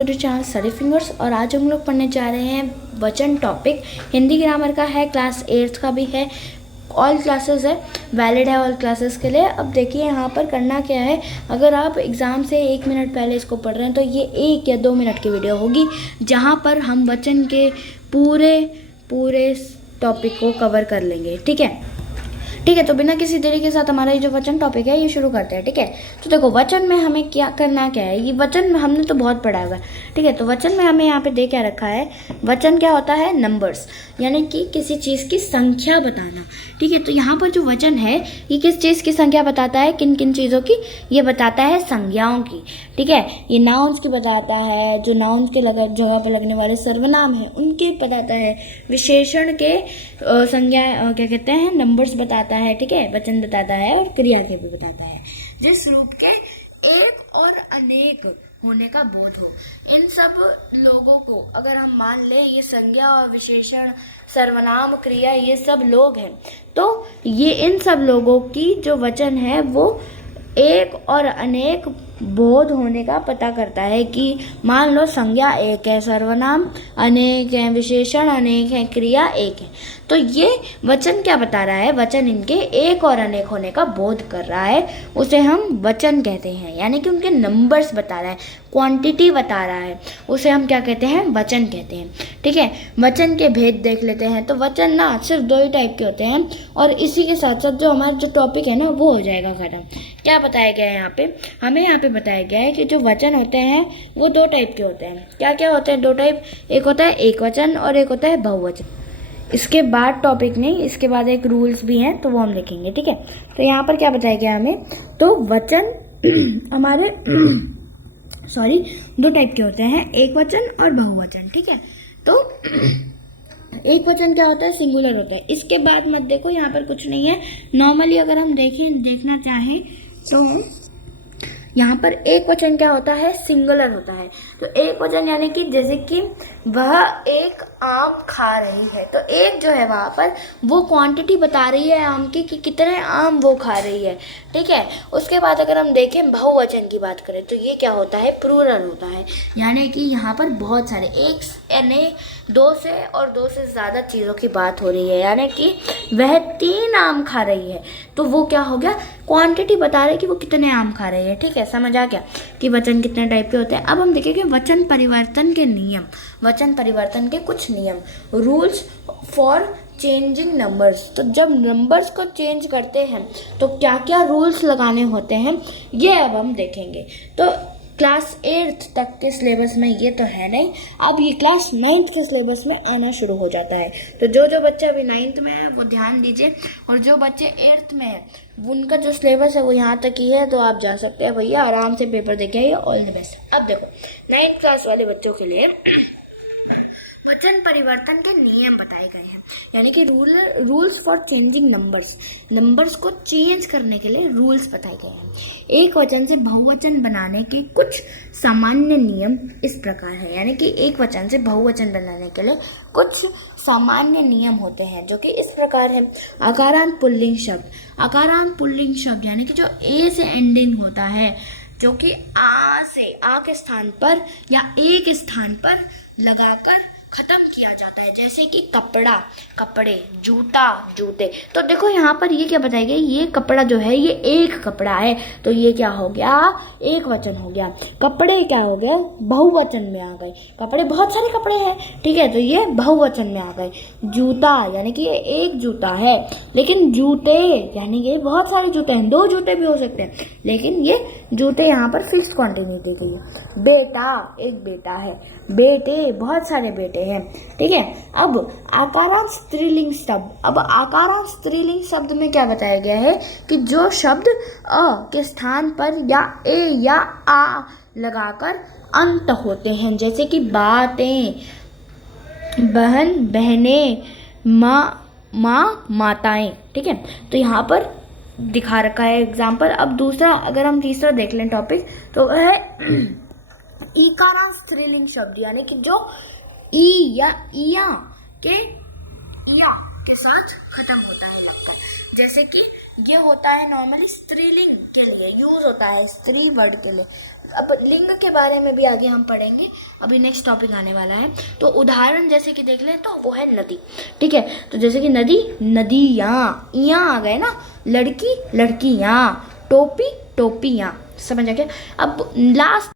Channel study fingers. और आज हम लोग पढ़ने जा रहे हैं वचन टॉपिक। हिंदी ग्रामर का है, क्लास 8 का भी है, ऑल क्लासेस है, वैलिड है ऑल क्लासेस के लिए। अब देखिए यहाँ पर करना क्या है। अगर आप एग्ज़ाम से 1 मिनट पहले इसको पढ़ रहे हैं तो ये 1 या 2 मिनट की वीडियो होगी जहाँ पर हम वचन के पूरे टॉपिक को कवर कर लेंगे। ठीक है, तो बिना किसी देरी के साथ हमारा ये जो वचन टॉपिक है ये शुरू करते हैं। ठीक है, तो देखो वचन में हमें क्या करना क्या है। ये वचन में हमने तो बहुत पढ़ा हुआ है। ठीक है, तो वचन में हमें यहाँ पे दे क्या रखा है। वचन क्या होता है? नंबर्स, यानी कि किसी चीज़ की संख्या बताना। ठीक है, तो यहाँ पर जो वचन है ये किस चीज़ की संख्या बताता है, किन किन चीज़ों की? ये बताता है संज्ञाओं की। ठीक है, ये नाउन्स की बताता है, जो नाउन्स के जगह पर लगने वाले सर्वनाम हैं उनके बताता है, विशेषण के संज्ञा क्या कहते हैं, नंबर्स बताता है। ठीक है, वचन बताता है और क्रिया के भी बताता है, जिस रूप के एक और अनेक होने का बोध हो। इन सब लोगों को अगर हम मान ले, ये संज्ञा और विशेषण, सर्वनाम, क्रिया, ये सब लोग हैं, तो ये इन सब लोगों की जो वचन है वो एक और अनेक बोध होने का पता करता है। कि मान लो संज्ञा एक है, सर्वनाम अनेक है, विशेषण अनेक है, क्रिया एक है, तो ये वचन क्या बता रहा है? वचन इनके एक और अनेक होने का बोध कर रहा है, उसे हम वचन कहते हैं। यानी कि उनके नंबर्स बता रहा है, क्वांटिटी बता रहा है, उसे हम क्या कहते हैं? वचन कहते हैं। ठीक है, वचन के भेद देख लेते हैं। तो वचन ना सिर्फ 2 ही टाइप के होते हैं, और इसी के साथ साथ जो हमारा जो टॉपिक है ना वो हो जाएगा खत्म। क्या बताया गया है यहाँ पे? हमें यहाँ पे बताया गया है कि जो वचन होते हैं वो 2 टाइप के होते हैं। क्या क्या होते हैं 2 टाइप? एक होता है एक वचन और एक होता है बहुवचन। इसके बाद टॉपिक नहीं, इसके बाद एक रूल्स भी हैं, तो वो हम लिखेंगे। ठीक है, तो यहाँ पर क्या बताया गया हमें, तो वचन हमारे 2 टाइप के होते हैं, एक वचन और बहुवचन। ठीक है, तो एक वचन क्या होता है? सिंगुलर होता है। इसके बाद मत देखो, यहाँ पर कुछ नहीं है। नॉर्मली अगर हम देखना चाहें तो यहाँ पर एक वचन क्या होता है? सिंगुलर होता है। तो एक वचन यानी कि जैसे कि वह एक आम खा रही है, तो एक जो है वहाँ पर वो क्वांटिटी बता रही है आम की कि कितने आम वो खा रही है। ठीक है, उसके बाद अगर हम देखें बहुवचन की बात करें तो ये क्या होता है? प्लूरल होता है। यानी कि यहाँ पर बहुत सारे, एक यानी 2 से और 2 से ज़्यादा चीज़ों की बात हो रही है। यानी कि वह 3 आम खा रही है, तो वो क्या हो गया? क्वांटिटी बता रही है कि वो कितने आम खा रही है। ठीक है, समझ आ गया कि वचन कितने टाइप के होते हैं। अब हम देखेंगे वचन परिवर्तन के नियम, वचन परिवर्तन के कुछ नियम, रूल्स फॉर चेंजिंग नंबर्स। तो जब नंबर्स को चेंज करते हैं तो क्या क्या रूल्स लगाने होते हैं, ये अब हम देखेंगे। तो क्लास 8 तक के सिलेबस में ये तो है नहीं, अब ये क्लास 9th के सिलेबस में आना शुरू हो जाता है। तो जो बच्चे अभी 9th में है वो ध्यान दीजिए, और जो बच्चे 8th में है उनका जो सिलेबस है वो यहाँ तक ही है, तो आप जा सकते हैं भैया, आराम से पेपर देके आइए। All the best. अब देखो 9th क्लास वाले बच्चों के लिए वचन परिवर्तन के नियम बताए गए हैं, यानी कि रूल्स फॉर चेंजिंग नंबर्स को चेंज करने के लिए रूल्स बताए गए हैं। एक वचन से बहुवचन बनाने के कुछ सामान्य नियम इस प्रकार है। यानी कि एक वचन से बहुवचन बनाने के लिए कुछ सामान्य नियम होते हैं जो कि इस प्रकार है। आकारांत पुल्लिंग शब्द यानी कि जो ए से एंडिंग होता है, जो कि आ के स्थान पर या एक स्थान पर लगाकर खत्म किया जाता है, जैसे कि कपड़ा, कपड़े, जूता, जूते। तो देखो यहाँ पर ये क्या बताया गया, ये कपड़ा जो है ये एक कपड़ा है, तो ये क्या हो गया? एक वचन हो गया। कपड़े क्या हो गया? बहुवचन में आ गए। कपड़े, बहुत सारे कपड़े हैं। ठीक है, तो ये बहुवचन में आ गए। जूता यानी कि ये एक जूता है, लेकिन जूते यानी कि बहुत सारे जूते हैं, 2 जूते भी हो सकते हैं, लेकिन ये जूते यहाँ पर फिक्स क्वांटिटी दी गई है। बेटा, एक बेटा है। बेटे, बहुत सारे बेटे हैं। ठीक है, अब आकारांत स्त्रीलिंग शब्द में क्या बताया गया है कि जो शब्द अ के स्थान पर या ए या आ लगाकर अंत होते हैं, जैसे कि बातें, बहन, बहनें, माँ, माताएं। ठीक है, तो यहाँ पर दिखा रखा है एग्जाम्पल। अब दूसरा, अगर हम तीसरा देख लें टॉपिक, तो वह है ईकारांत स्त्रीलिंग शब्द, यानी कि जो ई या इया के साथ खत्म होता है लगकर, जैसे कि ये होता है नॉर्मली स्त्रीलिंग के लिए यूज होता है, स्त्री वर्ड के लिए। अब लिंग के बारे में भी आगे हम पढ़ेंगे, अभी नेक्स्ट टॉपिक आने वाला है। तो उदाहरण जैसे कि देख लें तो वो है नदी, ठीक है। तो जैसे कि नदी, नदियाँ, यहाँ आ गए ना, लड़की लड़कियाँ, टोपी टोपियाँ, समझ आ गया। अब लास्ट